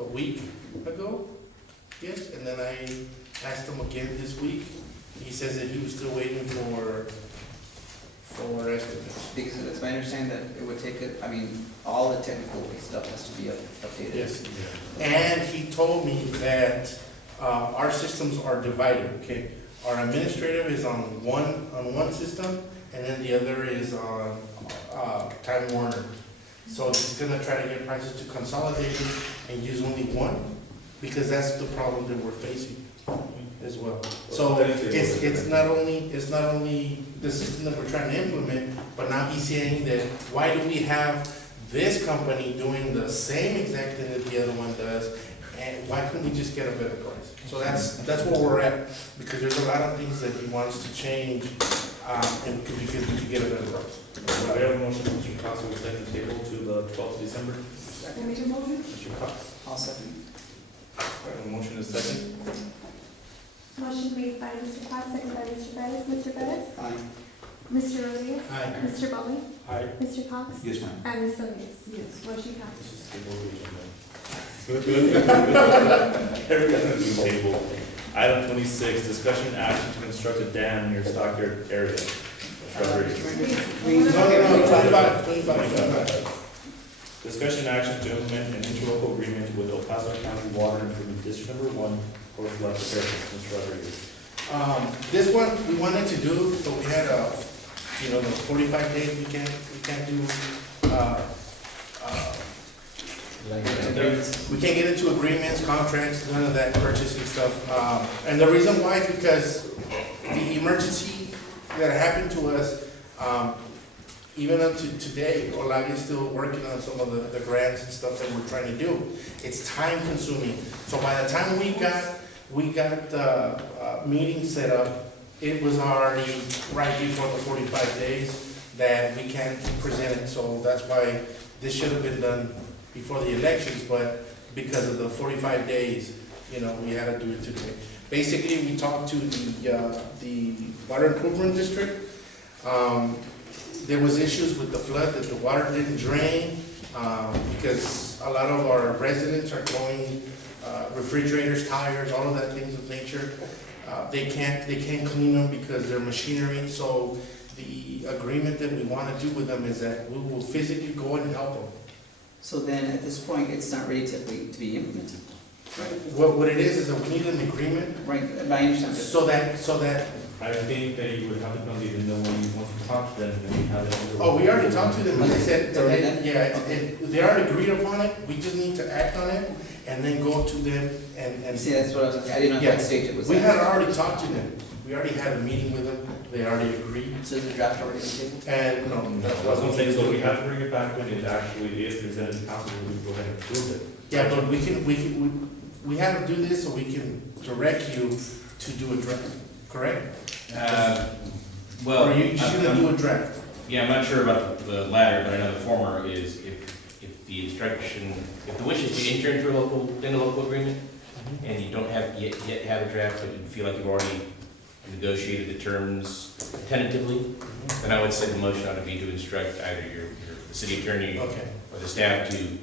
a week ago, yes, and then I asked him again this week. He says that he was still waiting for estimates. Because it's my understanding that it would take it, I mean, all the technical stuff has to be updated. Yes, and he told me that our systems are divided, okay? Our administrative is on one system, and then the other is on Time Warner. So he's gonna try to get prices to consolidate it and use only one, because that's the problem that we're facing as well. So it's not only the system that we're trying to implement, but now he's saying that why do we have this company doing the same exact thing that the other one does, and why couldn't we just get a better price? So that's where we're at, because there's a lot of things that he wants to change, and because we could get a better price. I have a motion, Mr. Cox, will second the table to the 12th of December. Who made the motion? Mr. Cox, I'll second. I have a motion is second. Motion made by Mr. Cox, second by Mr. Bettis. Mr. Bettis? Aye. Mr. Rodriguez? Aye. Mr. Bowley? Aye. Mr. Cox? Yes, ma'am. And Ms. Solis? Yes. Motion This passes. is table agenda. Everything is table. Item 26, discussion action to construct a dam near Stockyard area. Shrubbery. No, 25. Discussion action to implement an interlocal agreement with El Paso County Water Improvement District Number 1 for flood preparedness. Mr. Rodriguez. This one, we wanted to do, so we had the 45 days, we can't do, we can't get into agreements, contracts, none of that purchasing stuff. And the reason why is because the emergency that happened to us, even up to today, Olavi is still working on some of the grants and stuff that we're trying to do. It's time consuming. So by the time we got the meeting set up, it was already right before the 45 days that we can't present it. So that's why this should have been done before the elections, but because of the 45 days, we had to do it today. Basically, we talked to the water improvement district. There was issues with the flood, that the water didn't drain, because a lot of our residents are throwing refrigerators, tires, all of that things of nature. They can't clean them because they're machinery. So the agreement that we want to do with them is that we will physically go in and help them. So then, at this point, it's not ready to be implemented, right? What it is that we need an agreement Right, I understand. so that, I think that you would have to come to even know when you want to talk to them, and we have it. oh, we already talked to them, and they said, It's already done? they already agreed upon it, we just need to act on it, and then go to them and. See, that's what I was, I didn't know Yeah. what stage it was We at. had already talked to them, we already had a meeting with them, they already agreed, So is the draft already on the table? and, no, that's That's what what I'm saying, so we saying. have to bring it back when it actually is presented to council, we can go ahead and approve it. Yeah, but we have to do this so we can direct you to do a draft, correct? Well, Or you shouldn't do a draft. yeah, I'm not sure about the latter, but I know the former is if the instruction, if the wish is to enter into a local agreement, and you don't yet have a draft, but you feel like you've already negotiated the terms tentatively, then I would say the motion ought to be to instruct either the city attorney Okay, or the staff to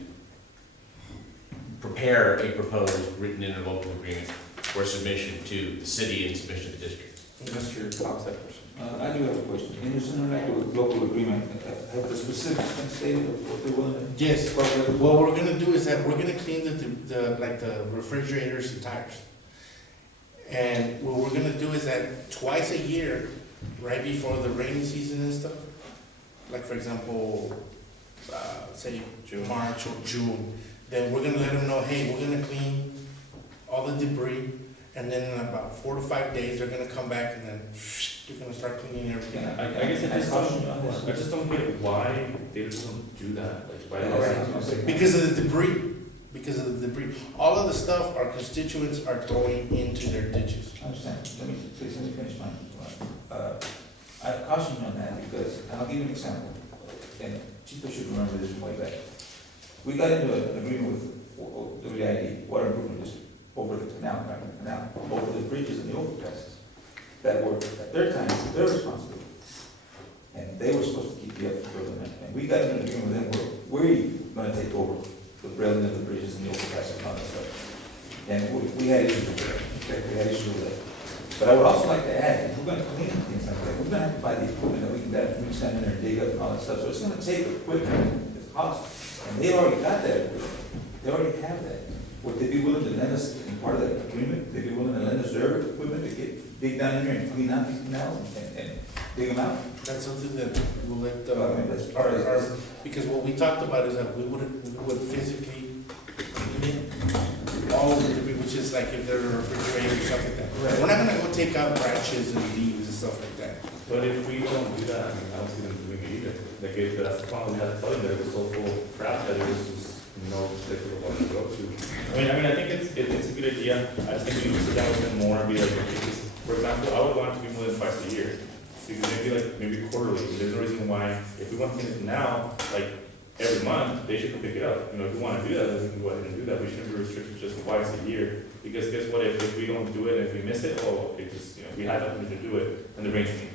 prepare a proposed written interlocal agreement for submission to the city and submission to the district. Mr. Cox, that question. I do have a question. In this local agreement, have the specifics been stated of what they want? yes, what we're gonna do is that we're gonna clean the refrigerators and tires. And what we're gonna do is that twice a year, right before the rainy season and stuff, like for example, say March or June, then we're gonna let them know, hey, we're gonna clean all the debris, and then in about 4 to 5 days, they're gonna come back and then they're gonna start cleaning everything. I guess I just don't get why they just don't do that, like, why they Because of the debris, all of the stuff our constituents are throwing into their ditches. I understand. Let me finish mine. I caution you on that because, and I'll give you an example, and Chico should remember this from way back. We got into an agreement with WID, Water Improvement District, over the canal, over the bridges and the overpasses that were, at their time, their responsibility. And they were supposed to keep the up for them. And we got into an agreement with them where we're gonna take over the building of the bridges and the overpasses and all that stuff. And we had issues with that, okay, we had issues with that. But I would also like to add, if we're gonna clean things like that, we're gonna have to buy the equipment that we can, that we can stand in there and dig up and all that stuff, so it's gonna take equipment, it's cost. And they've already got that equipment, they already have that. Would they be willing to lend us, in part of that agreement, they'd be willing to lend us their equipment to dig down in there and clean out these canals and dig them out? That's something that we'll let, I mean, that's part of it. because what we talked about is that we would physically clean all of the debris, which is like if they're a refrigerator or something like that. Right. We're not gonna go take out branches and leaves and stuff like that. But if we don't do that, I mean, I don't see them doing it either. Like, if that's the problem, we had to tell them that it was so full of crap that it was just, they could want to go to. I think it's a good idea. I just think we need to sit down with them more and be like, okay, for example, I would want it to be more than twice a year. So maybe quarterly. There's no reason why, if we want to clean it now, like, every month, they should come pick it up. If we want to do that, then we can go ahead and do that. We shouldn't be restricted just twice a year. Because guess what, if we don't do it, and if we miss it, it just, we had nothing to do it, and the rain came.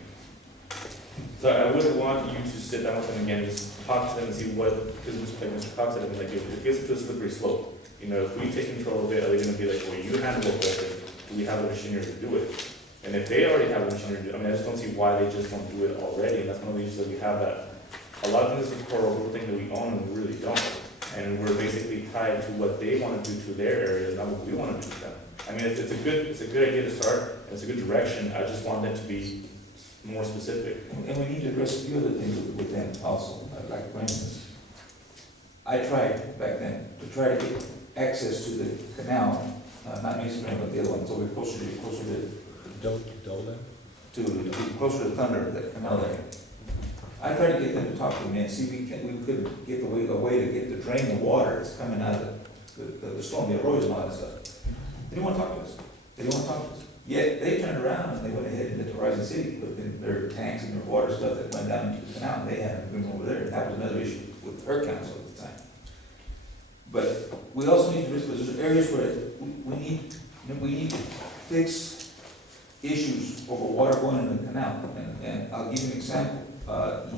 So I would want you to sit down with them again, just talk to them and see what, because like Mr. Cox said, like, it gets to a slippery slope. If we take control of it, are they gonna be like, well, you handle it, do we have the machinery to do it? And if they already have the machinery to do it, I just don't see why they just don't do it already, and that's one of the issues that we have, that a lot of things is core thing that we own and we really don't. And we're basically tied to what they wanna do to their areas, not what we wanna do to them. It's a good idea to start, and it's a good direction, I just want them to be more specific. And we need to address a few other things with them also, like for instance, I tried back then to try to get access to the canal, not Mason Green, but the other one, so we're closer to Dolan? to closer to Thunder, that canal there. I tried to get them to talk to me and see if we could get a way to get to drain the water that's coming out of the storm, the erosion and all that stuff. They didn't want to talk to us. They didn't want to talk to us. Yet they turned around and they went ahead and did the Horizon City, put in their tanks and their water stuff that went down into the canal, and they had an agreement over there. That was another issue with her council at the time. But we also need to, because there's areas where we need to fix issues over water going in the canal. And I'll give you an example.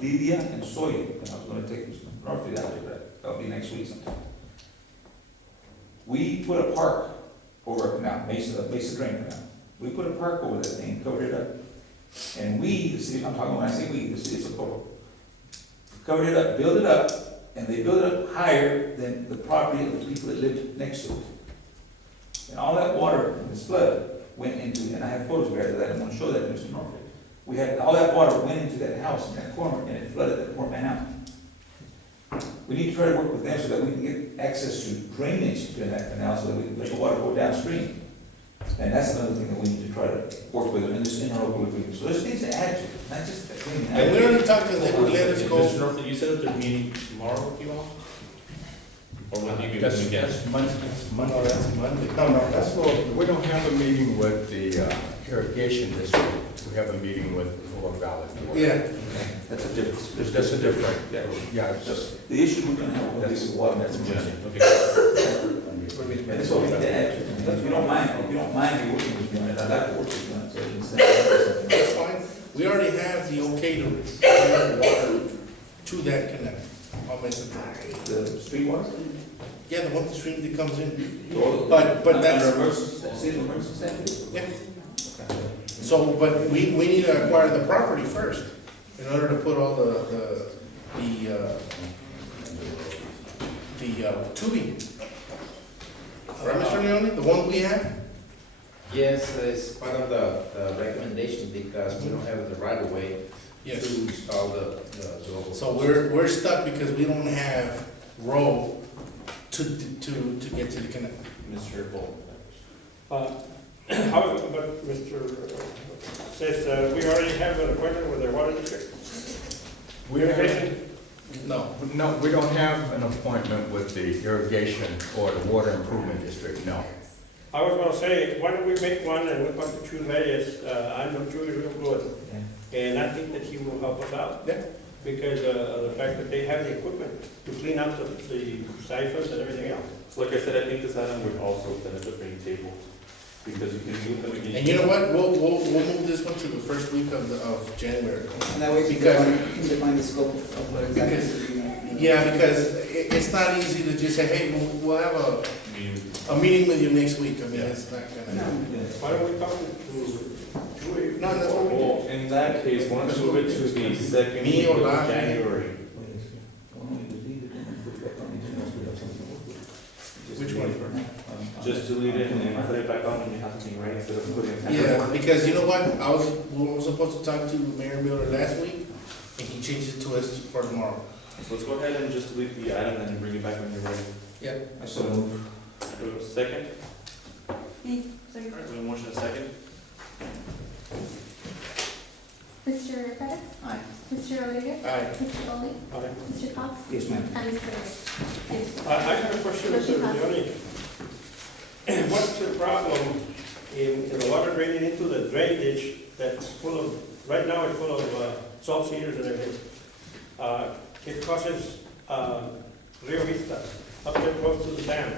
Lydia and Sawyer, and I was gonna take Mr. Murphy out there, but that'll be next week sometime. We put a park over a canal, Mesa Drain Canal. We put a park over that thing, covered it up. And we, the city, I'm talking when I say we, the city of Socorro, covered it up, built it up, and they built it up higher than the property of the people that lived next to it. And all that water in this flood went into, and I have photographs of that, I'm gonna show that to Mr. Murphy. We had, all that water went into that house in that corner, and it flooded that poor man out. We need to try to work with them so that we can get access to drainage in that canal, so that we can let the water go downstream. And that's another thing that we need to try to work with in this interlocal agreement. So there's things to add to it, not just the cleaning. And we already talked to them, they would let us go. Mr. North, you said that they're meeting tomorrow with you all? Or when do you meet with them again? That's Monday. No, that's Monday. No, that's what, we don't have a meeting with the irrigation district. We have a meeting with Lower Valley. Yeah, That's a difference. That's a different, Yeah. it's just, The issue we're gonna have with this is water. that's Yeah, Monday. okay. And that's what we need to add to it. If you don't mind me working with you on it, I'd like to work with you on it, so you can send that's fine. We already have the okay to bring water to that canal. I'll make it. the street water. Yeah, the one stream that comes in. Or- But that's- Under emergency, city emergency standard? Yeah. So, but we need to acquire the property first in order to put all the tubing. Right, Mr. Leone, the one we have? Yes, it's part of the recommendation because we don't have the right of way Yes. to install the local. So we're stuck because we don't have road to get to the canal. Mr. Bull. However, but Mr. says, we already have an appointment with the water district. Irrigation? No. No, we don't have an appointment with the irrigation or the water improvement district, no. I was gonna say, why don't we make one and we're going to choose Reyes, I know Julie real good, and I think that he will help us out. Yeah. Because of the fact that they have the equipment to clean up the siphons and everything else. So like I said, I think this item would also benefit being tabled, because you can move them again. And you know what? We'll move this one to the first week of January. And that way you can define the scope of what exactly Because- is being. Yeah, because it's not easy to just say, hey, we'll have a a meeting with you next week, I mean, it's not gonna. Why don't we talk to Chewy? No, that's what we do. Well, in that case, why don't you move it to the second Me week or of not? January? Which one? Just delete it and then put it back on when you have something ready instead of putting it. Yeah, because you know what, we were supposed to talk to Mayor Miller last week, and he changed it to us for tomorrow. So let's go ahead and just delete the item and then bring it back when you're ready. Yep. I so move. Do we have a second? Sorry. Alright, we have a motion and a second. Mr. Pettis? Aye. Mr. Rodriguez? Aye. Mr. Oli? Aye. Mr. Cox? Yes, ma'am. And Mr. Reyes? Yes. I have a question, Mr. Leoni. What's the problem in the water draining into the drainage that's full of, right now it's full of salt cedars and everything? It causes Rio Vista up there close to the dam.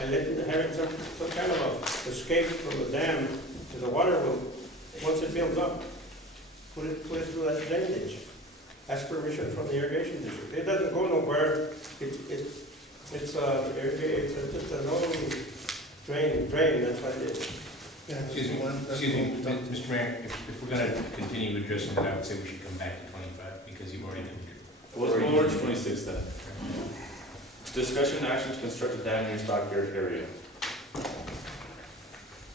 And having some kind of a escape from the dam, to the water will, once it builds up, put it through that drainage. Ask permission from the irrigation district. It doesn't go nowhere. It's just a no drain, that's what it is. Yeah, Excuse me, Mr. Mayor, if we're gonna continue addressing it, I would say we should come back to 25, because you've already been here. What's going on to 26 then? Discussion and action to construct a dam near stockyard area.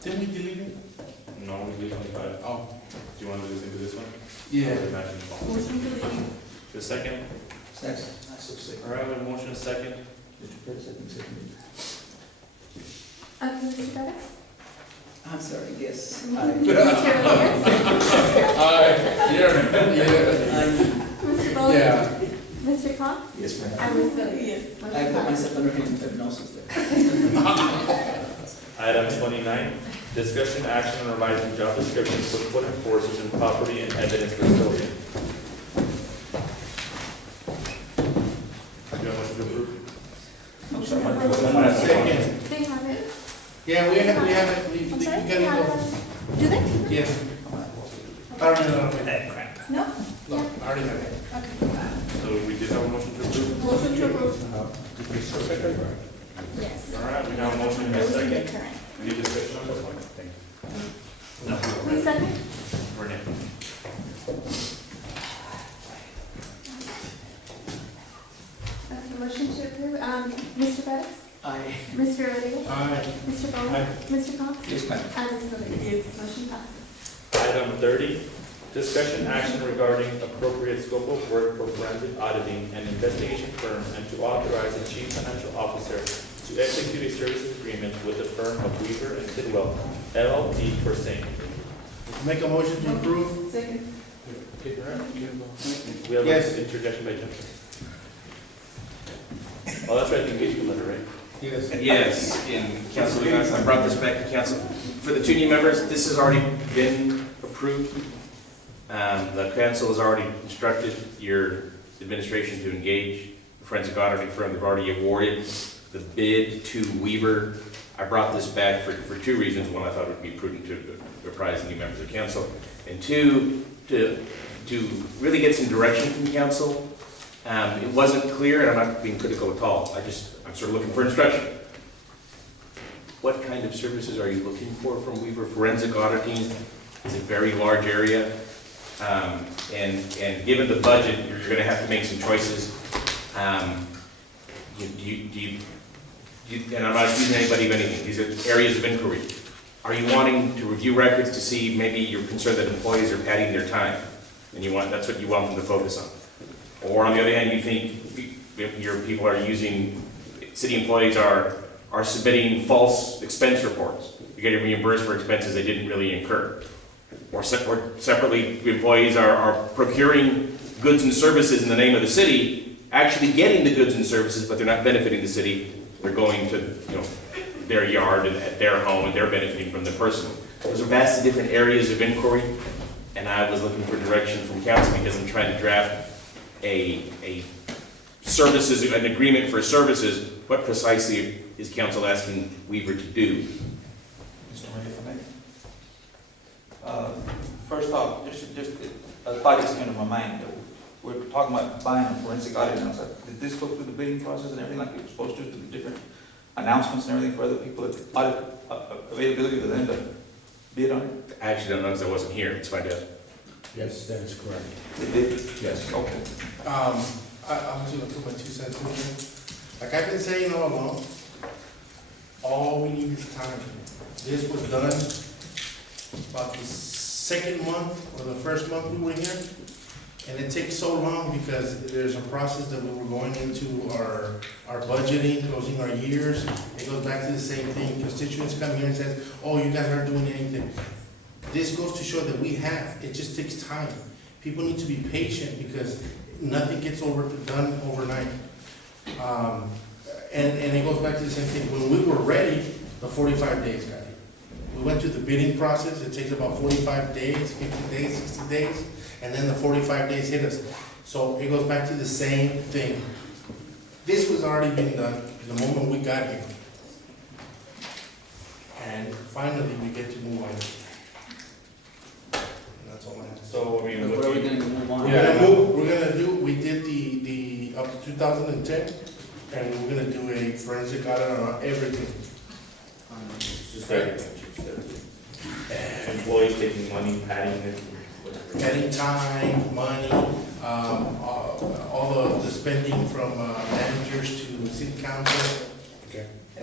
Didn't we delete it? No, we did 25. Oh. Do you want to do this into this one? Yeah. Or imagine the ball? Motion to leave. The second? Second. Alright, we have a motion and a second. Mr. Pettis, second. Mr. Pettis? I'm sorry, yes. Mr. Rodriguez? Mr. Bowley? Yeah. Mr. Cox? Yes, ma'am. And Ms. Reyes? Yes. I put myself under hypnosis there. Item 29, discussion action on revising job descriptions for foot enforcers and property and evidence custodian. Do you have a motion to approve? I'm sorry, my- Second. They have it. Yeah, we have it, we I'm got sorry, it. they have it. Do they? Yes. I already know that crap. No? No, I already have it. So we did have a motion to approve. Motion to approve. Uh-huh. Yes. All right, we have a motion and a second. Correct. Any discussion on this one? No. Who's second? Renee. Okay, motion to approve. Mr. Pettis? Aye. Mr. Rodriguez? Aye. Mr. Bowley? Aye. Mr. Cox? Yes, ma'am. And Ms. Rodriguez? Motion passes. Item 30, discussion action regarding appropriate scope of work for forensic auditing and investigation firm and to authorize the chief financial officer to execute a services agreement with the firm of Weaver and Tidwell LLP for same. Make a motion to approve? Second. We have Yes. an interjection by Jennifer. Oh, that's right, the engagement letter, right? Yes. Yes, and council, I brought this back to council. For the two new members, this has already been approved. The council has already instructed your administration to engage a forensic auditing firm. They've already awarded the bid to Weaver. I brought this back for two reasons. One, I thought it would be prudent to apprise the new members of council. And two, to really get some direction from council. It wasn't clear, and I'm not being critical at all. I'm sort of looking for instruction. What kind of services are you looking for from Weaver? Forensic auditing is a very large area. And given the budget, you're gonna have to make some choices. And I'm not accusing anybody of anything. These are areas of inquiry. Are you wanting to review records to see, maybe you're concerned that employees are padding their time, and that's what you want them to focus on? Or on the other hand, you think your people are using, city employees are submitting false expense reports. You're getting reimbursed for expenses they didn't really incur. Or separately, employees are procuring goods and services in the name of the city, actually getting the goods and services, but they're not benefiting the city. They're going to, their yard and at their home, and they're benefiting from the person. Those are vastly different areas of inquiry, and I was looking for direction from council because I'm trying to draft a services, an agreement for services. What precisely is council asking Weaver to do? Mr. Mayor, if I may. First off, just a thought just came to my mind. We're talking about buying a forensic audit, and I was like, did this go through the bidding process and everything like it was supposed to, through the different announcements and everything for other people, availability for them to bid on it? I actually don't know because I wasn't here. Let's find out. Yes, that is correct. They did? Yes. Okay. I was gonna put my 2 cents in here. Like I've been saying all along, all we need is time. This was done about the second month or the first month we were here. And it takes so long because there's a process that we were going into our budgeting, closing our years. It goes back to the same thing. Constituents come here and says, oh, you guys aren't doing anything. This goes to show that we have. It just takes time. People need to be patient because nothing gets done overnight. And it goes back to the same thing. When we were ready, the 45 days got here. We went through the bidding process. It takes about 45 days, 50 days, 60 days. And then the 45 days hit us. So it goes back to the same thing. This was already been done the moment we got here. And finally, we get to move on. And that's all I have. So, I mean, What are we gonna move on? We did the up to 2010, and we're gonna do a forensic audit on everything. just everything, employees taking money, padding it, whatever. Adding time, money, all the spending from managers to city council,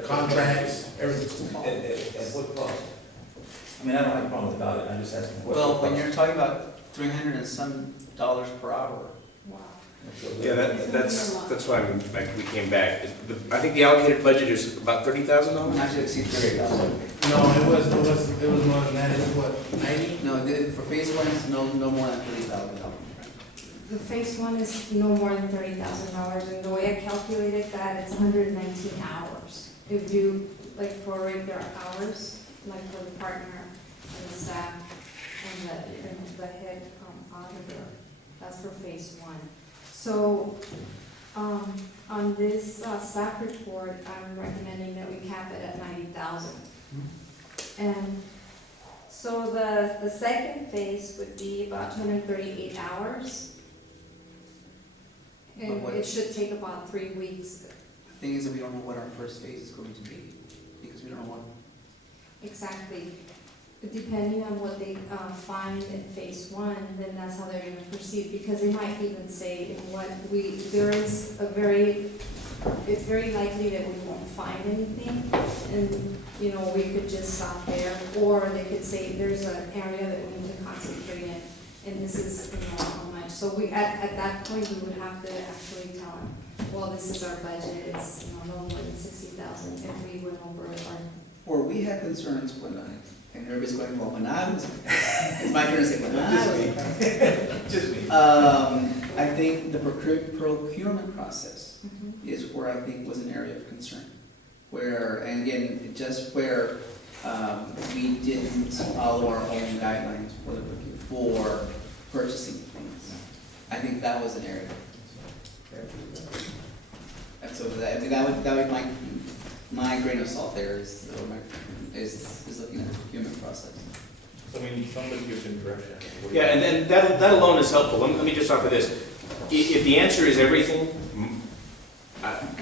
contracts, everything. At what cost? I mean, I don't have a problem with about it, I'm just asking. what Well, when cost? you're talking about $300 and some per hour, Wow. Yeah, that's why we came back. I think the allocated budget is about $30,000. not to exceed 30,000. No, it was more than that, it was what, 90? No, for phase one, it's no more than $30,000. The phase one is no more than $30,000, and the way I calculated that, it's 119 hours. If you, like, prorate their hours, like for the partner and the staff and the head auditor, that's for phase one. So, on this staff report, I'm recommending that we cap it at 90,000. And so the second phase would be about 238 hours. But And what- it should take about 3 weeks. The thing is that we don't know what our first phase is going to be, because we don't know what, Exactly. Depending on what they find in phase one, then that's how they're gonna proceed, because they might even say, it's very likely that we won't find anything, and, we could just stop there, or they could say, there's an area that we need to concentrate in, and this is, how much. So at that point, we would have to actually tell them, well, this is our budget, it's, no more than 60,000, if we went over our. or we had concerns when and everybody's going, well, when I was, it's my turn to say, when I was. Just me. I think the procurement process Mhm. is where I think was an area of concern. Where, and again, just where we didn't follow our own guidelines for purchasing things. I think that was an area. And so that would my grain of salt there is looking at the procurement process. So, I mean, somebody gives him direction. What do you Yeah, and think? then that alone is helpful. Let me just offer this. If the answer is everything,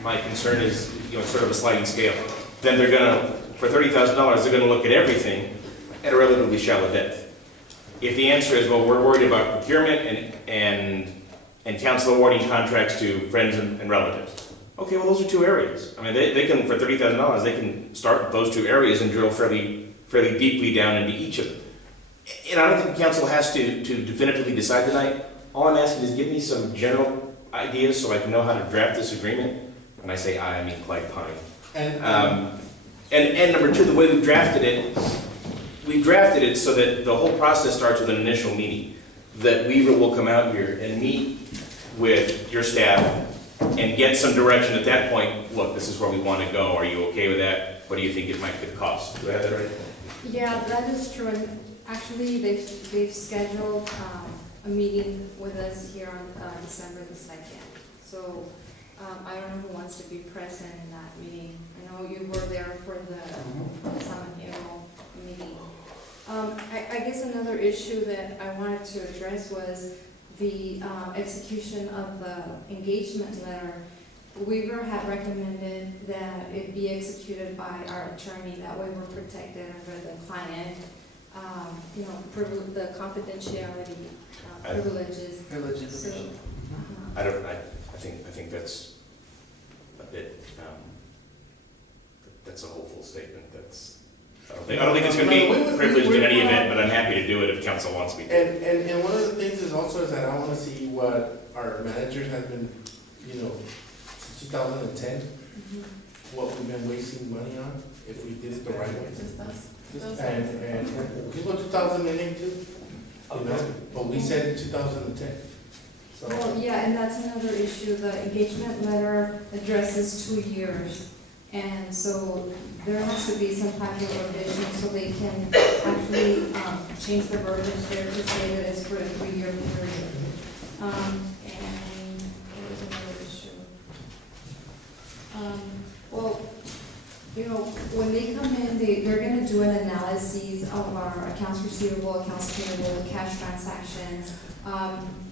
my concern is, sort of a sliding scale. Then they're gonna, for $30,000, they're gonna look at everything at a relatively shallow depth. If the answer is, well, we're worried about procurement and council awarding contracts to friends and relatives. Okay, well, those are 2 areas. I mean, they can, for $30,000, they can start with those 2 areas and drill fairly deeply down into each of them. And I don't think the council has to definitively decide tonight. All I'm asking is give me some general ideas so I can know how to draft this agreement. When I say I mean Clyde Pine. And number 2, the way we've drafted it so that the whole process starts with an initial meeting. That Weaver will come out here and meet with your staff and get some direction at that point. Look, this is where we want to go. Are you okay with that? What do you think it might could cost? Do I have that right? Yeah, that is true. And actually, they've scheduled a meeting with us here on December the 2nd. So I don't know who wants to be present in that meeting. I know you were there for the San Diego meeting. I guess another issue that I wanted to address was the execution of the engagement letter. Weaver had recommended that it be executed by our attorney, that way we're protected under the client, you know, the confidentiality privileges. Privileges. So, I think that's a bit, that's a hopeful statement, I don't think it's gonna be privileged in any event, but I'm happy to do it if council wants me to. And one of the things is also is that I wanna see what our managers have been, you know, since 2010, what we've been wasting money on, if we did it the right way. And people 2008 too, you know, but we said in 2010. So, well, yeah, and that's another issue, the engagement letter addresses 2 years. And so there has to be some type of revision so they can actually change the verbiage there to say that it's for a 3-year period. And there was another issue. Well, you know, when they come in, they're gonna do an analysis of our accounts receivable, accounts payable, cash transactions.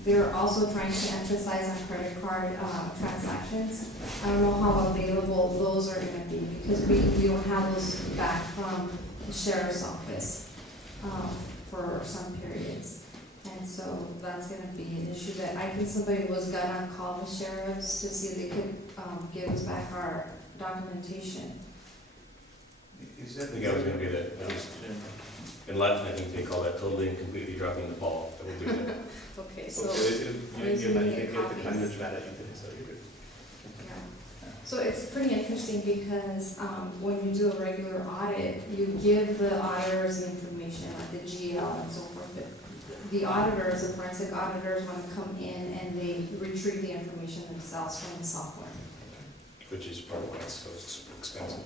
They're also trying to emphasize on credit card transactions. I don't know how available those are gonna be, because we don't have those back from the sheriff's office for some periods. And so that's gonna be an issue that I think somebody was gonna call the sheriffs to see if they could give us back our documentation. Is I that? think I was gonna be that, in Latin, I think they call that totally and completely dropping the ball. That would be that. Okay, So so. you there's get many the copies. kind of strategy today, so you're good. Yeah. So it's pretty interesting because when you do a regular audit, you give the auditors the information, like the GL and so forth, but the auditors, the forensic auditors want to come in and they retrieve the information themselves from the software. Which is part of why it's so expensive.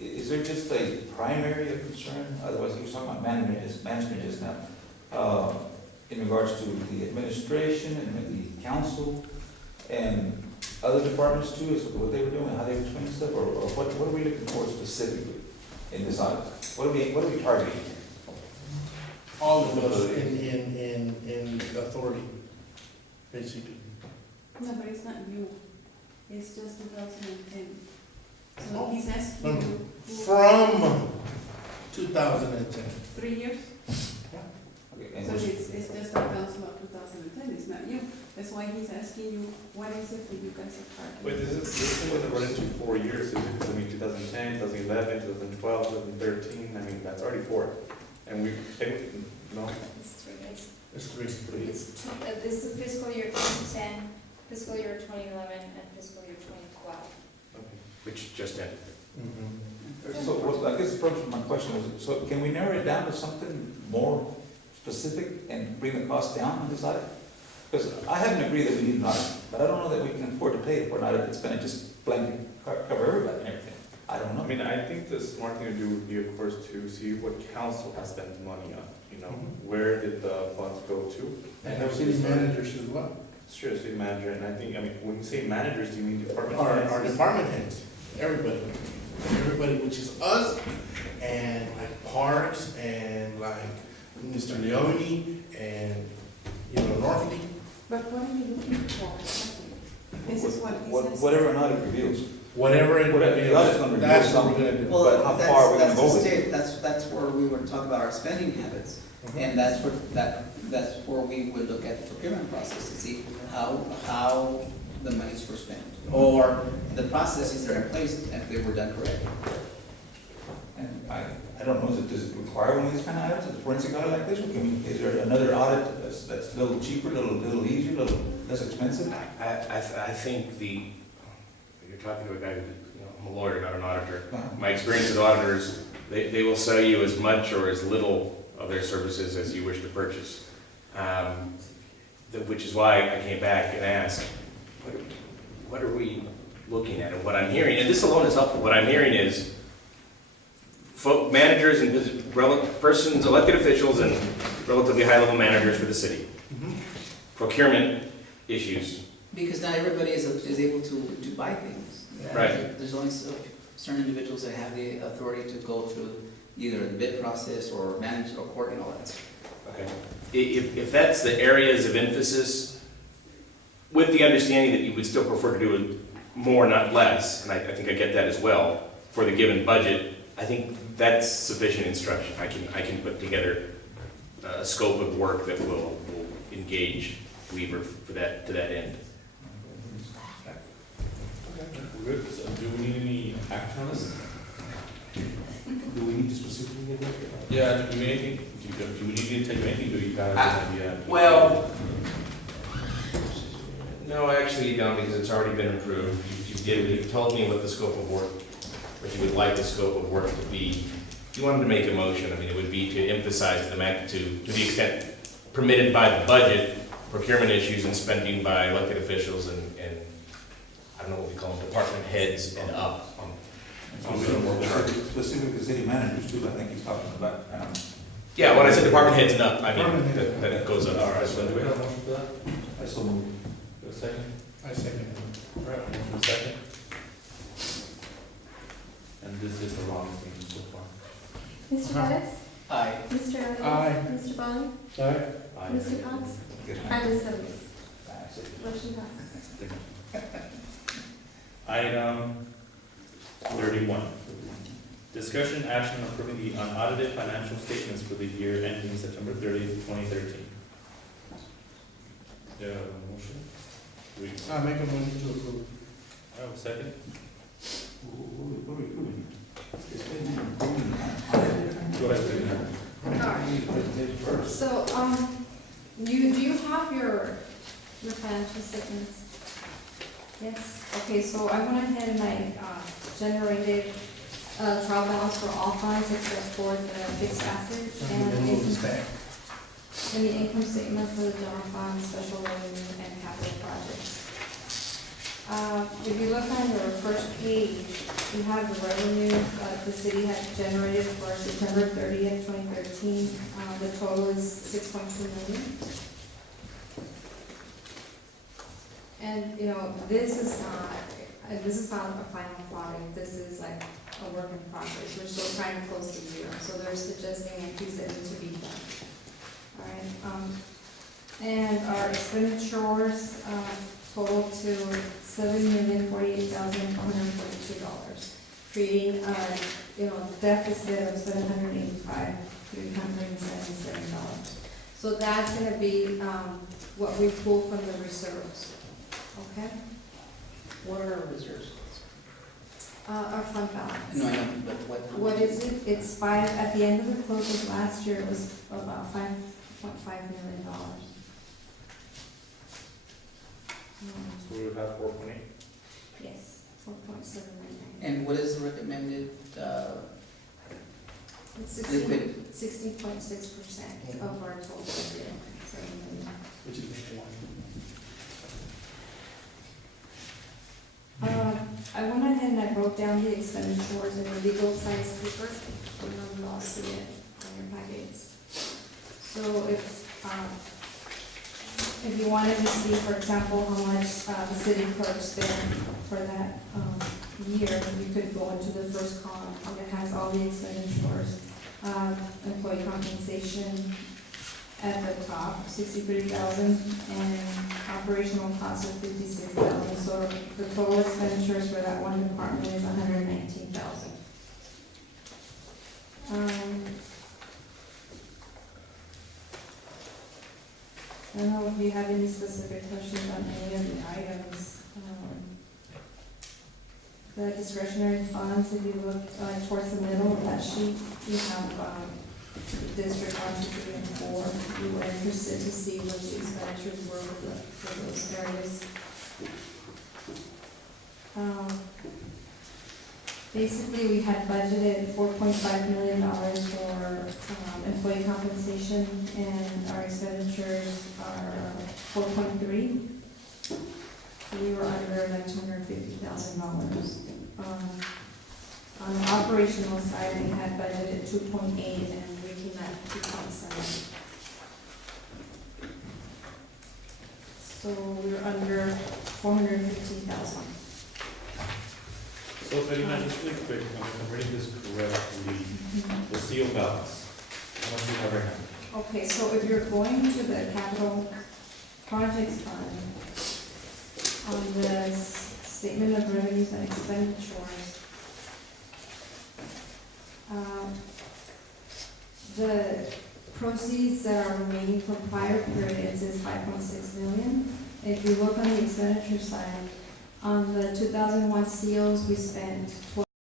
Is there just a primary of concern? Otherwise, you were talking about management just now, in regards to the administration and the council and other departments too, is what they were doing, how they were doing stuff, or what are we looking for specifically in this audit? What are we targeting? all of us in authority, basically. No, but it's not new. It's just 2010. So Oh. he's asking you From 2010. 3 years. Okay, and So which- it's just a council of 2010. It's not you. That's why he's asking you, what is it that you guys are targeting? Wait, this is what run into 4 years, so it's, 2010, 2011, 2012, 2013, I mean, that's already 4. And we, no, It's 3 days. It's three. This is fiscal year 2010, fiscal year 2011, and fiscal year 2012. Which just ended. So, I guess the purpose of my question was, so can we narrow it down to something more specific and bring the cost down on this audit? Because I haven't agreed that we need an audit, but I don't know that we can afford to pay for an audit that's gonna just blanket cover everybody and everything. I don't know. I mean, I think the smart thing to do would be, of course, to see what council has spent money on, you know, where did the funds go to? And our city managers as well. It's true, city manager, and I think, I mean, when you say managers, do you mean department heads? Our department heads, everybody, which is us, and like Parks, and like Mr. Leone, and, you know, Northley. But what are you looking for? This is what he says. Whatever an audit reveals. Whatever it Whatever, the audit's gonna is, reveal that's what we're something. gonna do. Well, But how far are we gonna that's go the with it? state, that's where we were talking about our spending habits. Mhm. And that's where we would look at the procurement process to see how the monies were spent. Or the processes that are in place, if they were done correctly. And I don't know, does it require one of these kind of items, a forensic audit like this? Or is there another audit that's a little cheaper, a little easier, a little less expensive? I think you're talking to a guy who, you know, I'm a lawyer, not an auditor. Uh-huh. My experience with auditors, they will sell you as much or as little of their services as you wish to purchase. Which is why I came back and asked, what are we looking at? And what I'm hearing, and this alone is helpful, what I'm hearing is managers and persons, elected officials and relatively high-level managers for the city. Procurement issues. Because not everybody is able to buy things. Right. There's only certain individuals that have the authority to go through either the bid process or manage or coordinate all that. Okay. If that's the areas of emphasis, with the understanding that you would still prefer to do it more, not less, and I think I get that as well, for the given budget, I think that's sufficient instruction. I can put together a scope of work that will engage Weaver for that, to that end. We're good. So do we need any action on this? Do we need to specifically get that? Yeah, do we need anything, do we need to take anything, do you guys have an idea? Well, no, actually you don't, because it's already been approved. You've told me what the scope of work, what you would like the scope of work to be. If you wanted to make a motion, I mean, it would be to emphasize the magnitude, to the extent permitted by the budget, procurement issues and spending by elected officials and I don't know what we call them, department heads and up. Specifically, city managers too, I think he's talking about. Yeah, when I said department heads and up, I mean, that it goes up. All right, so do we have a motion for that? I so move. A second? I second. All right, motion second. And this is the wrong thing so far. Mr. Pettis? Aye. Mr. Evans? Aye. Mr. Bowling? Aye. Mr. Cox? And Ms. Solis? Motion passes. Item 31. Discussion action on approving the unaudited financial statements for the year ending September 30th, 2013. Yeah, motion? We, I make a motion to approve. I have a second. What are we doing? Go ahead. Alright, so, do you have your financial statements? Yes, okay, so I went ahead and I, generated a trial balance for all funds except for the fixed assets and the income statement for the general fund, special revenue, and capital projects. If you look on your first page, you have the revenue the city had generated for September 30th, 2013. The total is 6.2 million. And, you know, this is not a final product. This is like a work in progress. We're still trying to close the year, so there's suggesting entries that need to be done. All right, and our expenditures, total to $7,048,442, creating a, deficit of $785,377. So that's gonna be, what we pull from the reserves, okay? What are our reserves? Our fund balance. No, I know, but what? What is it? It's five, at the end of the close of last year, it was about $5.5 million. So we would have 4.8. Yes, 4.799. And what is the recommended, It's liquid? 16.6% of our total budget. Which is one. I went ahead and I wrote down the expenditures in the legal size paper. You all see it on your packets. So if you wanted to see, for example, how much the city clerk spent for that year, you could go into the first column, and it has all the expenditures. Employee compensation at the top, 63,000, and operational costs of 56,000. So the total expenditures for that one department is 119,000. I don't know if you have any specific questions on any of the items. The discretionary funds, if you look towards the middle of that sheet, you have District 1, 2, 3, and 4. We were interested to see what the expenditures were for those areas. Basically, we had budgeted $4.5 million for employee compensation, and our expenditures are 4.3. So we were under like $250,000. On the operational side, we had budgeted 2.8, and we came at 2.7. So we were under 415,000. So, Karina, just really quick, if I'm reading this correctly, the seal balance, how much do you have right now? Okay, so if you're going to the capital projects fund, on the statement of revenues and expenditures, the proceeds that are remaining from prior periods is 5.6 million. If you look on the expenditure side, on the 2001 COs, we spent